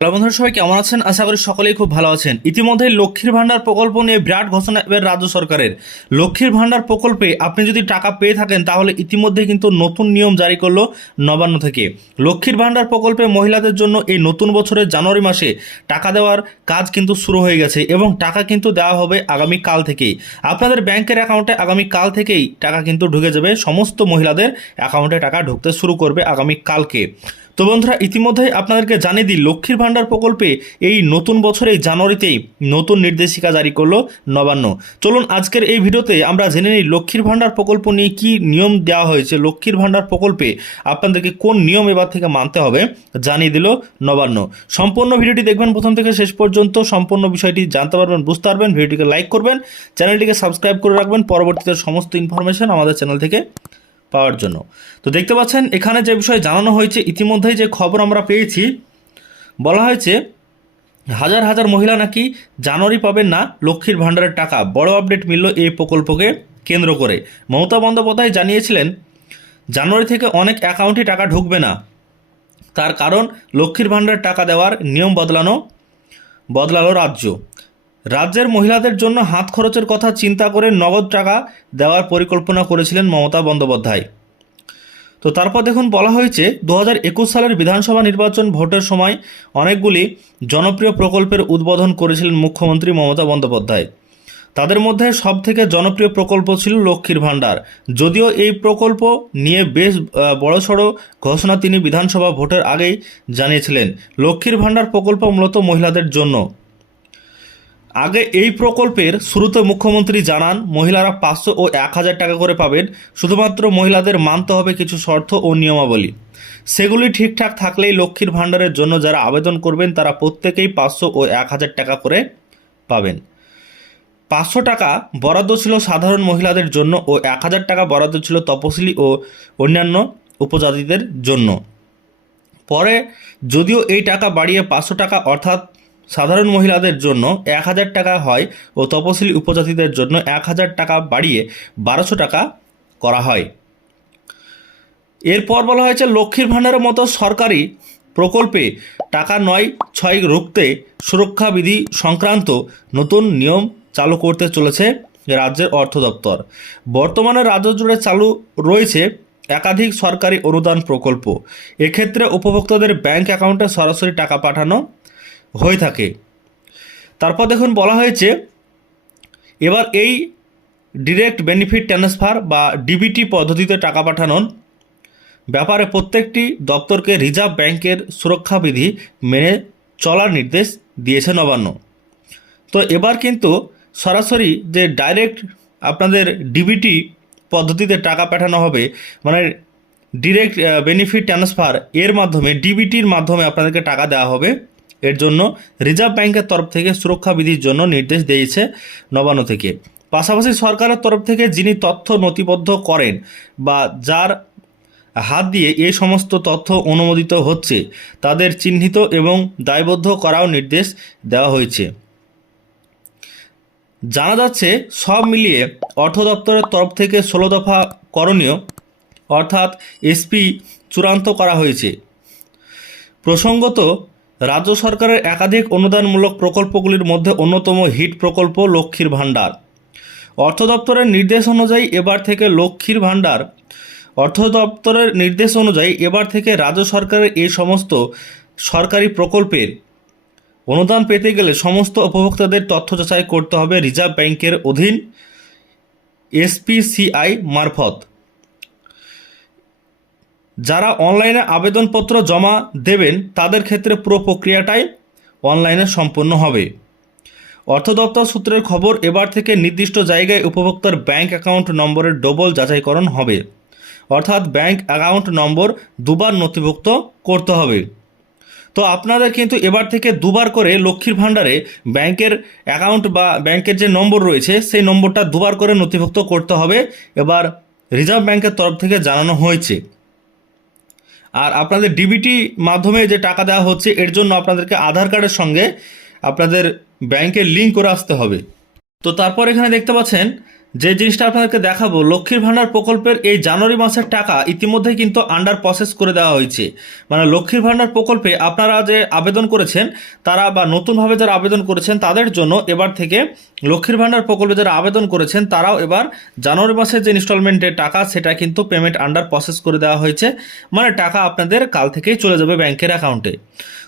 Hello বন্ধুরা, সবাই কেমন আছেন? আশা করি সকলেই খুব ভালো আছেন। ইতিমধ্যে লক্ষ্মীর ভাণ্ডার প্রকল্প নিয়ে বিরাট ঘোষণা এবার রাজ্য সরকারের। লক্ষ্মীর ভাণ্ডার প্রকল্পে আপনি যদি টাকা পেয়ে থাকেন, তাহলে ইতিমধ্যে কিন্তু নতুন নিয়ম জারি করল নবান্ন থেকে। লক্ষ্মীর ভাণ্ডার প্রকল্পে মহিলাদের জন্য এই নতুন বছরের জানুয়ারি মাসে টাকা দেওয়ার কাজ কিন্তু শুরু হয়ে গেছে এবং টাকা কিন্তু দেওয়া হবে আগামী কাল থেকেই। আপনাদের ব্যাংকের অ্যাকাউন্টে আগামী কাল থেকেই টাকা কিন্তু ঢুকে যাবে। সমস্ত মহিলাদের অ্যাকাউন্টে টাকা ঢুকতে শুরু করবে আগামী কালকে। তো বন্ধুরা ইতিমধ্যেই আপনাদেরকে জানিয়ে দিই, লক্ষ্মীর ভাণ্ডার প্রকল্পে এই নতুন বছরেই জানুয়ারিতেই নতুন নির্দেশিকা জারি করল নবান্ন। চলুন, আজকের এই ভিডিওতে আমরা জেনে নিই, লক্ষ্মীর ভাণ্ডার প্রকল্প নিয়ে কি নিয়ম দেওয়া হয়েছে, লক্ষ্মীর ভাণ্ডার প্রকল্পে আপনাদেরকে কোন নিয়ম এবার থেকে মানতে হবে জানিয়ে দিল নবান্ন। সম্পূর্ণ ভিডিওটি দেখবেন প্রথম থেকে শেষ পর্যন্ত, সম্পূর্ণ বিষয়টি জানতে পারবেন, বুঝতে পারবেন, ভিডিওটিকে লাইক করবেন, চ্যানেলটিকে সাবস্ক্রাইব করে রাখবেন, পরবর্তীতে সমস্ত ইনফরমেশন আমাদের চ্যানেল থেকে পাওয়ার জন্য। তো দেখতে পাচ্ছেন, এখানে যে বিষয়ে জানানো হয়েছে, ইতিমধ্যেই যে খবর আমরা পেয়েছি, বলা হয়েছে, হাজার হাজার মহিলা নাকি জানুয়ারি পাবেন না লক্ষ্মীর ভাণ্ডারের টাকা। বড় আপডেট মিলল এই প্রকল্পকে কেন্দ্র করে। মমতা বন্দ্যোপাধ্যায় জানিয়েছিলেন, জানুয়ারি থেকে অনেক অ্যাকাউন্টে টাকা ঢুকবে না। তার কারণ, লক্ষ্মীর ভাণ্ডারের টাকা দেওয়ার নিয়ম বদলানো, বদলালো রাজ্য। রাজ্যের মহিলাদের জন্য হাত খরচের কথা চিন্তা করে নগদ টাকা দেওয়ার পরিকল্পনা করেছিলেন মমতা বন্দ্যোপাধ্যায়। তো তারপর দেখুন, বলা হয়েছে, দু হাজার একুশ সালের বিধানসভা নির্বাচন ভোটের সময় অনেকগুলি জনপ্রিয় প্রকল্পের উদ্বোধন করেছিলেন মুখ্যমন্ত্রী মমতা বন্দ্যোপাধ্যায়। তাদের মধ্যে সবথেকে জনপ্রিয় প্রকল্প ছিল লক্ষ্মীর ভাণ্ডার। যদিও এই প্রকল্প নিয়ে বেশ বড়সড় ঘোষণা তিনি বিধানসভা ভোটের আগেই জানিয়েছিলেন। লক্ষ্মীর ভাণ্ডার প্রকল্প মূলত মহিলাদের জন্য। আগে এই প্রকল্পের শুরুতে মুখ্যমন্ত্রী জানান, মহিলারা পাঁচশো ও এক হাজার টাকা করে পাবেন। শুধুমাত্র মহিলাদের মানতে হবে কিছু শর্ত ও নিয়মাবলী। সেগুলি ঠিকঠাক থাকলেই লক্ষ্মীর ভাণ্ডারের জন্য যারা আবেদন করবেন, তারা প্রত্যেকেই পাঁচশো ও এক হাজার টাকা করে পাবেন। পাঁচশো টাকা বরাদ্দ ছিল সাধারণ মহিলাদের জন্য ও এক হাজার টাকা বরাদ্দ ছিল তপশিলি ও অন্যান্য উপজাতিদের জন্য। পরে যদিও এই টাকা বাড়িয়ে পাঁচশো টাকা অর্থাৎ সাধারণ মহিলাদের জন্য এক হাজার টাকা হয় ও তপশিলি উপজাতিদের জন্য এক হাজার টাকা বাড়িয়ে বারোশো টাকা করা হয়। এরপর বলা হয়েছে, লক্ষ্মীর ভাণ্ডারের মতো সরকারি প্রকল্পে টাকা নয়, ছয় রুখতে সুরক্ষা বিধি সংক্রান্ত নতুন নিয়ম চালু করতে চলেছে রাজ্যের অর্থ দপ্তর। বর্তমানে রাজ্য জুড়ে চালু রয়েছে একাধিক সরকারি অনুদান প্রকল্প। এক্ষেত্রে উপভোক্তাদের ব্যাংক অ্যাকাউন্টে সরাসরি টাকা পাঠানো হয়ে থাকে। তারপর দেখুন বলা হয়েছে, এবার এই ডিরেক্ট বেনিফিট ট্রান্সফার বা ডিবিটি পদ্ধতিতে টাকা পাঠানোর ব্যাপারে প্রত্যেকটি দপ্তরকে রিজার্ভ ব্যাংকের সুরক্ষা বিধি মেনে চলার নির্দেশ দিয়েছে নবান্ন। তো এবার কিন্তু সরাসরি যে ডাইরেক্ট আপনাদের ডিবিটি পদ্ধতিতে টাকা পাঠানো হবে মানে ডিরেক্ট বেনিফিট ট্রান্সফার এর মাধ্যমে ডিবিটির মাধ্যমে আপনাদেরকে টাকা দেওয়া হবে। এর জন্য রিজার্ভ ব্যাংকের তরফ থেকে সুরক্ষা বিধির জন্য নির্দেশ দিয়েছে নবান্ন থেকে। পাশাপাশি সরকারের তরফ থেকে যিনি তথ্য নথিবদ্ধ করেন বা যার হাত দিয়ে এই সমস্ত তথ্য অনুমোদিত হচ্ছে, তাদের চিহ্নিত এবং দায়বদ্ধ করাও নির্দেশ দেওয়া হয়েছে। জানা যাচ্ছে, সব মিলিয়ে অর্থ দপ্তরের তরফ থেকে ষোলো দফা করণীয়, অর্থাৎ এসপি চূড়ান্ত করা হয়েছে। প্রসঙ্গত রাজ্য সরকারের একাধিক অনুদানমূলক প্রকল্পগুলির মধ্যে অন্যতম হিট প্রকল্প লক্ষ্মীর ভাণ্ডার। অর্থ দপ্তরের নির্দেশ অনুযায়ী এবার থেকে লক্ষ্মীর ভাণ্ডার। অর্থ দপ্তরের নির্দেশ অনুযায়ী এবার থেকে রাজ্য সরকারের এই সমস্ত সরকারি প্রকল্পের অনুদান পেতে গেলে সমস্ত উপভোক্তাদের তথ্য যাচাই করতে হবে রিজার্ভ ব্যাংকের অধীন এসপিসিআই মারফত। যারা অনলাইনে আবেদনপত্র জমা দেবেন, তাদের ক্ষেত্রে পুরো প্রক্রিয়াটাই অনলাইনে সম্পন্ন হবে। অর্থ দপ্তর সূত্রের খবর, এবার থেকে নির্দিষ্ট জায়গায় উপভোক্তার ব্যাংক অ্যাকাউন্ট নম্বরের ডবল যাচাইকরণ হবে। অর্থাৎ ব্যাংক অ্যাকাউন্ট নম্বর দুবার নথিভুক্ত করতে হবে। তো আপনাদের কিন্তু এবার থেকে দুবার করে লক্ষ্মীর ভাণ্ডারে ব্যাংকের অ্যাকাউন্ট বা ব্যাংকের যে নম্বর রয়েছে, সেই নম্বরটা দুবার করে নথিভুক্ত করতে হবে। এবার রিজার্ভ ব্যাংকের তরফ থেকে জানানো হয়েছে। আর আপনাদের ডিবিটি মাধ্যমে যে টাকা দেওয়া হচ্ছে, এর জন্য আপনাদেরকে আধার কার্ডের সঙ্গে আপনাদের ব্যাংকের লিঙ্ক করে আসতে হবে। তো তারপর এখানে দেখতে পাচ্ছেন যে জিনিসটা আপনাদেরকে দেখাবো, লক্ষ্মীর ভাণ্ডার প্রকল্পের এই জানুয়ারি মাসের টাকা ইতিমধ্যেই কিন্তু আন্ডার প্রসেস করে দেওয়া হয়েছে। মানে লক্ষ্মীর ভাণ্ডার প্রকল্পে আপনারা যে আবেদন করেছেন, তারা বা নতুনভাবে যারা আবেদন করেছেন, তাদের জন্য এবার থেকে লক্ষ্মীর ভাণ্ডার প্রকল্পে যারা আবেদন করেছেন, তারাও এবার জানুয়ারি মাসের যে ইনস্টলমেন্টের টাকা, সেটা কিন্তু পেমেন্ট আন্ডার প্রসেস করে দেওয়া হয়েছে। মানে টাকা আপনাদের কাল থেকেই চলে যাবে ব্যাংকের অ্যাকাউন্টে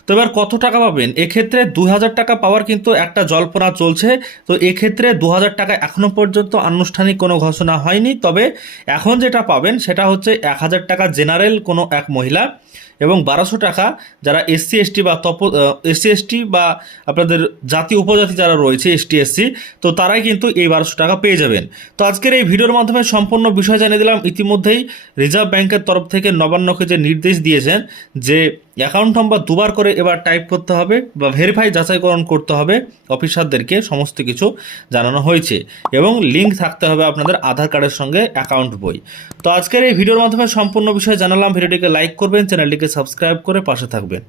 তো এবার কত টাকা পাবেন? এক্ষেত্রে দু হাজার টাকা পাওয়ার কিন্তু একটা জল্পনা চলছে। তো এক্ষেত্রে দু হাজার টাকা এখনও পর্যন্ত আনুষ্ঠানিক কোনো ঘোষণা হয়নি, তবে এখন যেটা পাবেন সেটা হচ্ছে এক হাজার টাকা জেনারেল কোনো এক মহিলা এবং বারোশো টাকা যারা এসসি এসটি বা তপ এসসি এসটি বা আপনাদের জাতি উপজাতি যারা রয়েছে এসটি এসসি তো তারাই কিন্তু এই বারোশো টাকা পেয়ে যাবেন। তো আজকের এই ভিডিওর মাধ্যমে সম্পূর্ণ বিষয় জানিয়ে দিলাম। ইতিমধ্যেই রিজার্ভ ব্যাংকের তরফ থেকে নবান্নকে যে নির্দেশ দিয়েছেন যে অ্যাকাউন্ট নম্বর দুবার করে এবার টাইপ করতে হবে বা ভেরিফাই যাচাইকরণ করতে হবে। অফিসারদেরকে সমস্ত কিছু জানানো হয়েছে এবং লিঙ্ক থাকতে হবে আপনাদের আধার কার্ডের সঙ্গে অ্যাকাউন্ট বই। তো আজকের এই ভিডিওর মাধ্যমে সম্পূর্ণ বিষয়ে জানালাম। ভিডিওটিকে লাইক করবেন চ্যানেলটিকে সাবস্ক্রাইব করে পাশে থাকবেন।